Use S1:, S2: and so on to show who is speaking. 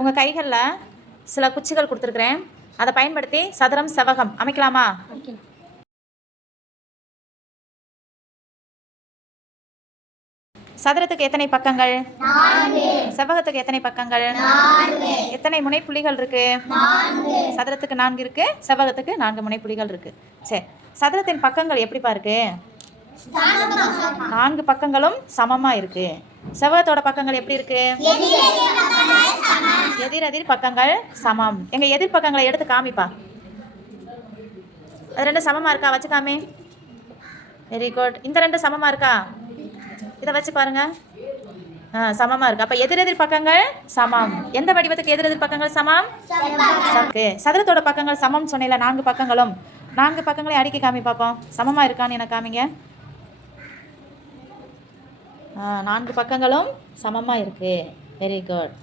S1: உங்கள் கைகளில் சில குச்சிகள் கொடுத்துருக்குறேன். அதை பயன்படுத்தி சதுரம் செவகம் அமைக்கலாமா? சதுரத்துக்கு எத்தனை பக்கங்கள்? செவ்வகத்துக்கு எத்தனை பக்கங்கள்? எத்தனை முனைப்புள்ளிகள் இருக்கு? சதுரத்துக்கு நான்கு இருக்கு செவ்வகத்துக்கு நான்கு முனைப்புள்ளிகள் இருக்கு. சரி சதுரத்தின் பக்கங்கள் எப்படிப்பா இருக்கு நான்கு பக்கங்களும் சமமா இருக்கு. செவ்வகத்தோட பக்கங்கள் எப்படி இருக்கு? எதிர் எதிர் பக்கங்கள் சமம். எங்க எதிர் பக்கங்களை எடுத்து காமிப்பா. அது ரெண்டு சமமா இருக்கா? வச்சு காமி வெரி குட் இந்த ரெண்டு சமமா இருக்கா? இதை வச்சு பாருங்க. ஆ சமமா இருக்கு. அப்ப எதிர் எதிர் பக்கங்கள் சமம். எந்த வடிவத்துக்கு எதிர் எதிர் பக்கங்கள் சமம்? சதுரத்தோட பக்கங்கள் சமம் சொன்னேன்ல நான்கு பக்கங்களும். நான்கு பக்கங்களையும் அடுக்கி காமி பார்ப்போம் சமமா இருக்கான்னு எனக்கு காமிங்க. நான்கு பக்கங்களும் சமமா இருக்கு. Very good